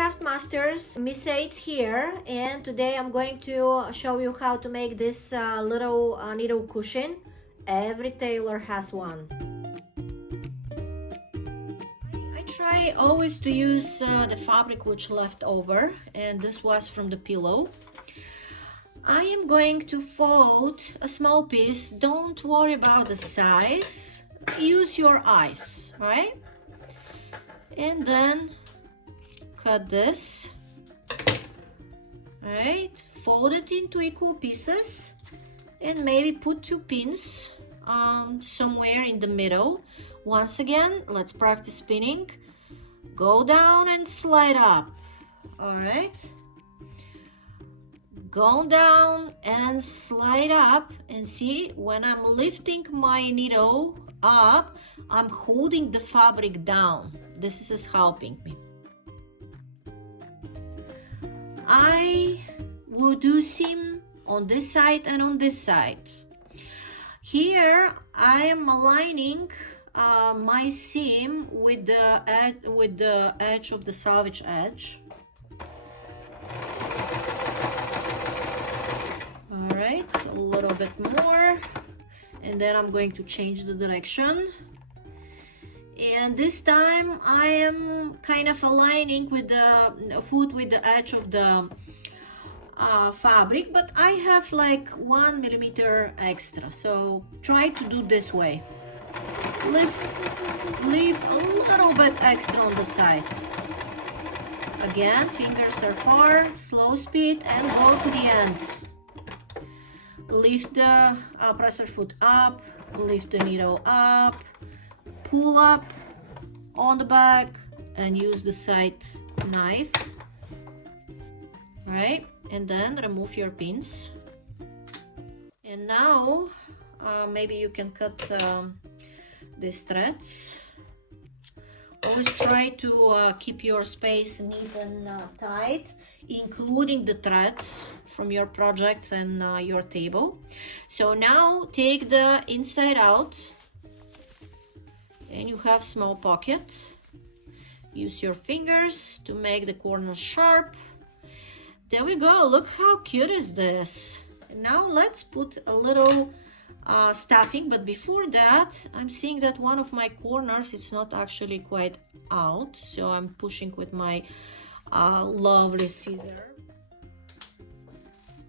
Craft Masters, Miss Aid's here, and today I'm going to show you how to make this little needle cushion. Every tailor has one. I try always to use the fabric which left over, and this was from the pillow. I am going to fold a small piece. Don't worry about the size. Use your eyes, right? And then cut this, right? Fold it into equal pieces and maybe put two pins somewhere in the middle. Once again, let's practice spinning. Go down and slide up. All right. Go down and slide up, and see, when I'm lifting my needle up, I'm holding the fabric down. This is helping me. I will do seam on this side and on this side. Here I am aligning my seam with the edge of the selvage edge. All right, a little bit more, and then I'm going to change the direction. And this time I am kind of aligning with the foot with the edge of the fabric, but I have like 1 millimeter extra, so try to do this way. Leave a little bit extra on the side. Again, fingers are far, slow speed, and go to the end. Lift the presser foot up, lift the needle up, pull up on the back, and use the side knife, right? And then remove your pins. And now maybe you can cut these threads. Always try to keep your space neat and tight, including the threads from your projects and your table. So now take the inside out, and you have small pocket. Use your fingers to make the corners sharp. There we go. Look how cute is this. And now let's put a little stuffing, but before that, I'm seeing that one of my corners is not actually quite out, so I'm pushing with my lovely scissor.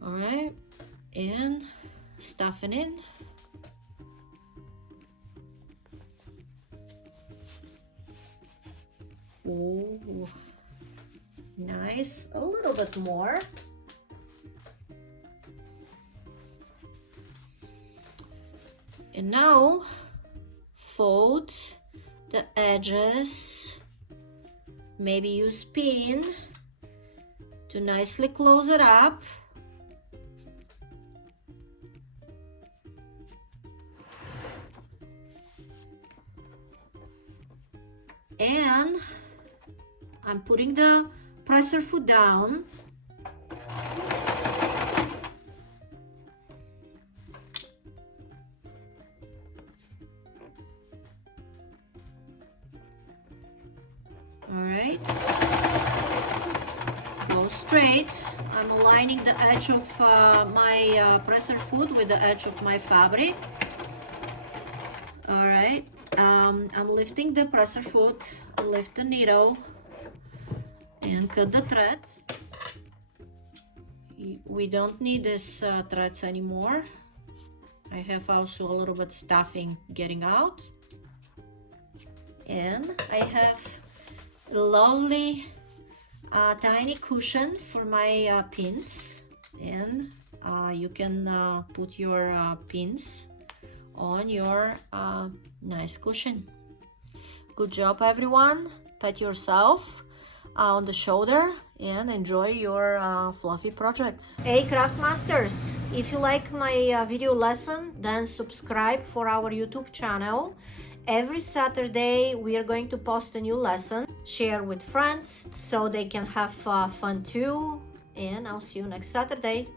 All right, and stuffing in. Oh, nice. A little bit more. And now fold the edges. Maybe use pin to nicely close it up. And I'm putting the presser foot down. All right, go straight. I'm aligning the edge of my presser foot with the edge of my fabric. All right, I'm lifting the presser foot, lift the needle, and cut the thread. We don't need these threads anymore. I have also a little bit stuffing getting out, and I have a lovely tiny cushion for my pins, and you can put your pins on your nice cushion. Good job, everyone. Pat yourself on the shoulder and enjoy your fluffy projects. Hey Craft Masters, if you like my video lesson, then subscribe for our YouTube channel. Every Saturday we are going to post a new lesson. Share with friends so they can have fun too, and I'll see you next Saturday.